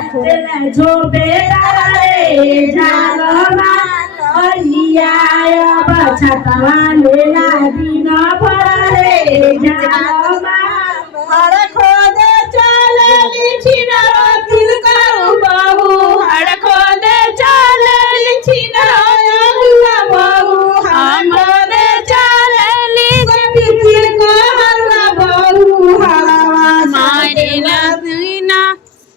जो बेदारे झालमा अलियाय बछतवा लेला दिन भरे झालमा हर खोदे चलली छिनरो तिलकरु बहु हर खोदे चलली छिनरो बहु हम खोदे चलली तिलकरु बहु हवा मारे ना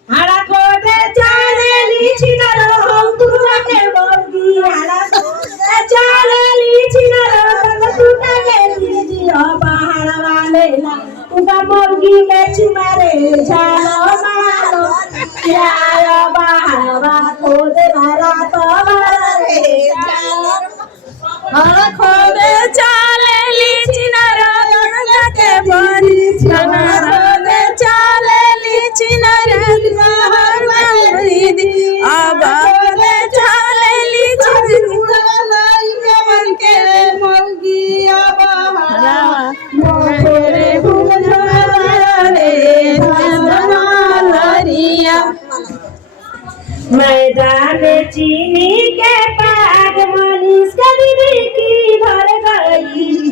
हर खोदे चलली छिनरो हम तुके बोगी हर खोदे चलली छिनरो तुके लीजी बाहर वाले ना उका मुर्गी के चुमारे झालो मारो यार बाहरवा खोदे भरा तो रे हर खोदे चलली छिनरो के बनी खोदे चलली छिनरो बाहर वाली दी अब खोदे चलली छिनरो मन के मुर्गी अब मोरे मैदान चीनी के पाग मनीष कदरी की धर गई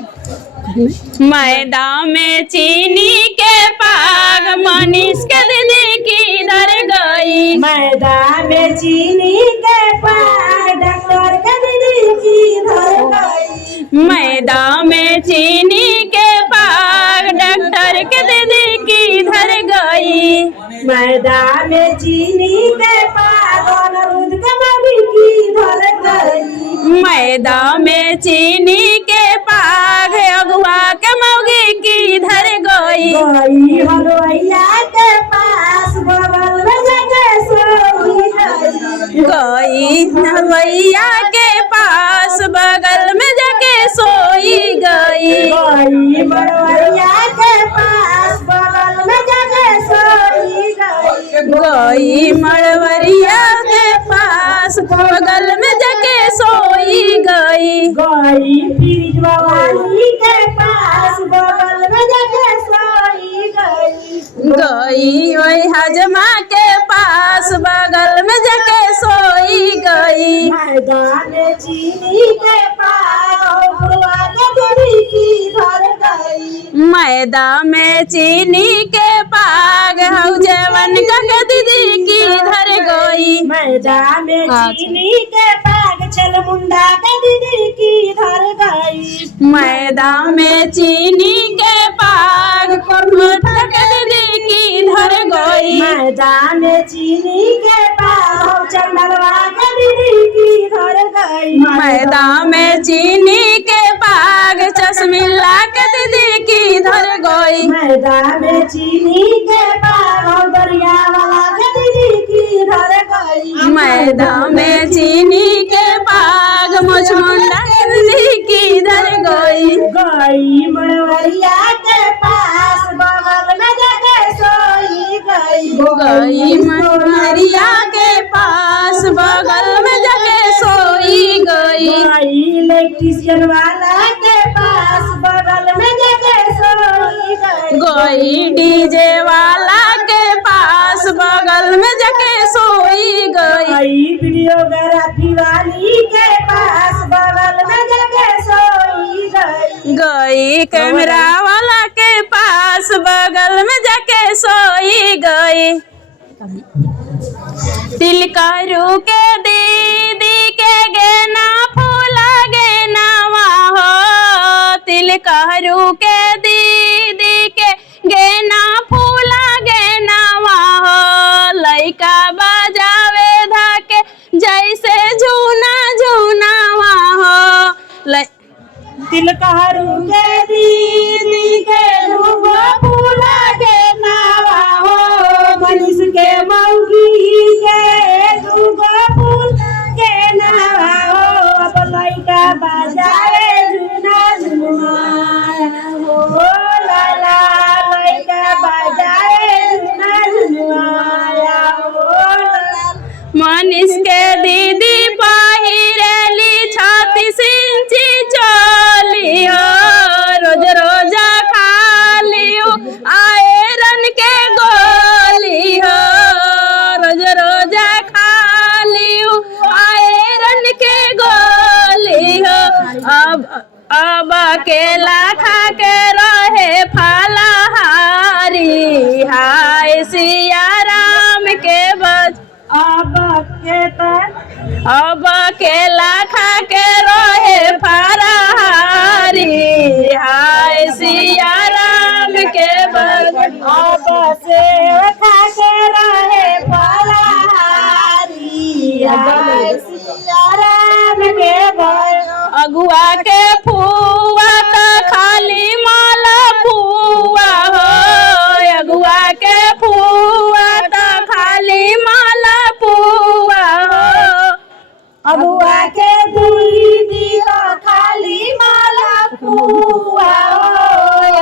मैदान में चीनी के पाग मनीष कदरी की धर गई मैदान में चीनी के पाग डॉक्टर कदरी की धर गई मैदान में चीनी के पाग डॉक्टर कदरी की धर गई मैदान में चीनी के पाग अनिरुद्ध कमवी की धर गई मैदान में चीनी के पाग अगुआ कमौगी की धर गई हलवैया के पास बगल में जगह सोई गई हलवैया के पास बगल में जगह सोई गई बड़वैया के पास बगल में जगह सोई गई मड़वरिया के पास बगल में जगह सोई गई फ्रिज वाली के पास बगल में जगह सोई गई वही हजमा के पास बगल में जगह सोई गई मैदान चीनी के पास की धर गई मैदान में चीनी के पाग हौ जवन का दीदी की धर गई मैदान में चीनी के पाग चल मुंडा का दीदी की धर गई मैदान में चीनी के पाग दीदी की धर गई मैदान में चीनी के पाग चंदलवा का दीदी की धर गई मैदान में चीनी के पाग चश्मिला के दीदी की धर गई मैदान में चीनी के पाग दरिया वाला के दीदी की धर गई मैदान में चीनी के पाग मुचमुंडा के दीदी की धर गई मड़वरिया के पास बगल में जगह सोई गई मड़वरिया के पास बगल में जगह सोई गई इलेक्ट्रिशियन वाला के पास बगल में जगह सोई गई डीजे वाला के पास बगल में जगह सोई गई वीडियोग्राफी वाली के पास बगल में जगह सोई गई कैमरा वाला के पास बगल में जगह सोई गई तिलकरू के दीदी के गेना फूला गेना हो तिलकरू के दीदी के गेना फूला गेना हो लइका बजावे धाके जैसे झूना झूना हो तिलकरू के दीदी के रूबा फूला गेना हो मनीष के मौगी के दूगो फूल के नावा हो अब लइका बजावे झूना झूना हो सिया राम के बज अब केला खा के रोहे फरारी हाय सिया राम के बज अब सेव खा के रहे फलाहारी हाय सिया राम के भज अगुआ के फुआ त खाली माला फुआ हो अगुआ के फुआ त खाली माला फुआ हो अबुआ के दीदी हो खाली माला फुआ हो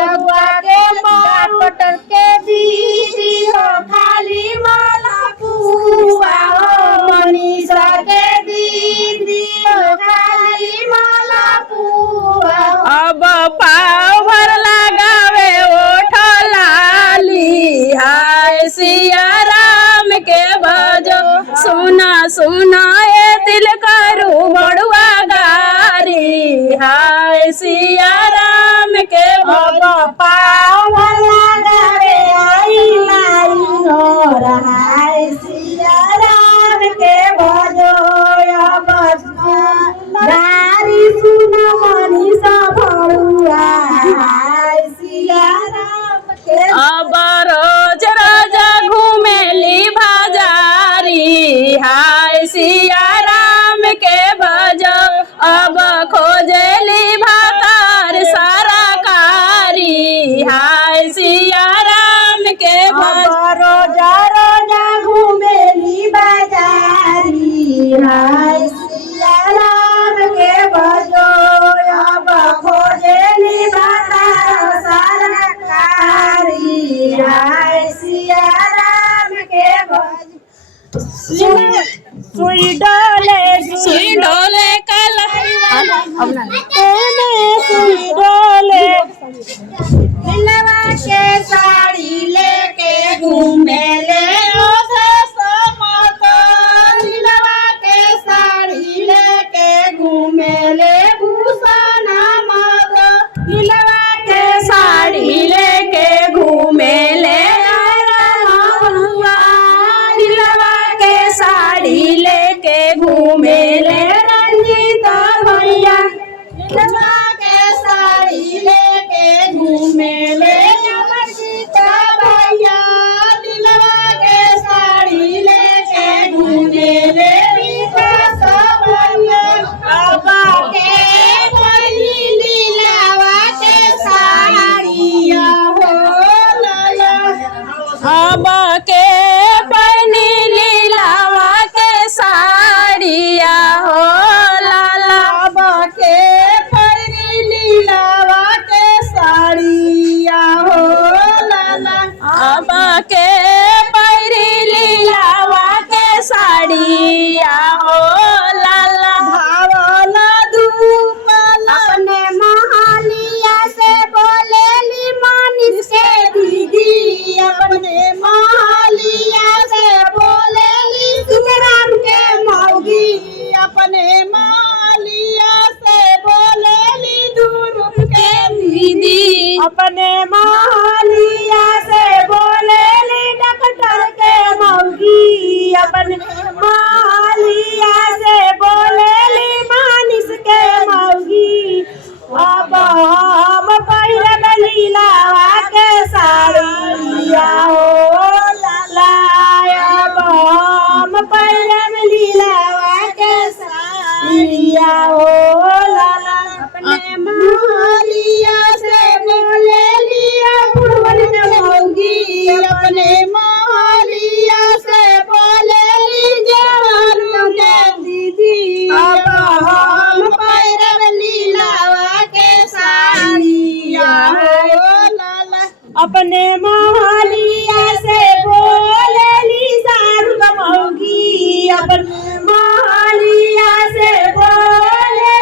अबुआ के डॉक्टर के दीदी हो खाली माला फुआ हो मनीषा के दीदी हो खाली माला फुआ हो अब पाव भर लगावे ओठ लाली हाय सिया राम के भजो सुना सुना ए दिल करू बड़ुआ गारी हाय सिया राम के भजो पाव लगावे आई लाई हो हाय सिया राम के भजो अब गारी सुनो मनीषा भरुआ हाय सिया राम के अब रोज रोज घूमेली बाजारी हाय सिया राम के भजो अब खोजली भातार सरकारी हाय सिया राम के भजो रोजा रोजा घूमेली बाजारी हाय सिया राम के भजो अब खोजेली बाजार सरकारी हाय सिया राम के भजो सुई डोले सुई डोले कल सुई डोले दिलवा के साड़ी लेके घूमे ले ओसे समतो दिलवा के साड़ी लेके घूमे ले भूषण मत दिलवा के साड़ी लेके घूमे ले हुआ दिलवा के साड़ी लेके घूमे ले रंजीत भैया दिलवा के साड़ी लेके घूमे ले अमरजीत भैया दिलवा के साड़ी लेके घूमे ले विकास भैया बाबा के बनी लीलावा के साड़िया हो लाला अब के बनी लीलावा के साड़िया हो लाला अब के बनी लीलावा के साड़िया हो लाला अब के पैरी लीलावा के साड़िया हो लाला भावल धूपल अपने महानिया से बोलेली मानिस के दीदी अपने महालिया से बोलेली सीताराम के मौगी अपने महालिया से बोलेली दूरुप के दीदी अपने महालिया से बोलेली डॉक्टर के मौगी अपने महालिया से बोलेली मानिस के मौगी अब हम पहिरब लीलावा के साड़िया हो लाला अब हम पहिरब लीलावा के साड़िया हो लाला अपने महालिया से बोलेली बुढ़वन के मौगी अपने महालिया से बोलेली जवान के दीदी अब हम पहिरब लीलावा के साड़िया हो लाला अपने महालिया से बोलेली सारू मौगी अपने महालिया से बोले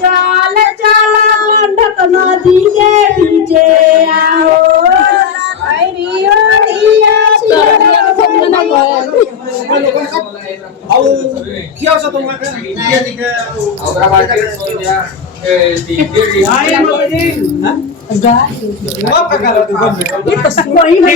चल चल गंडक नदी के पीछे आओ अरियो दिया ଆଉ କିଏ ଅଛ ତମ ये तो वही है।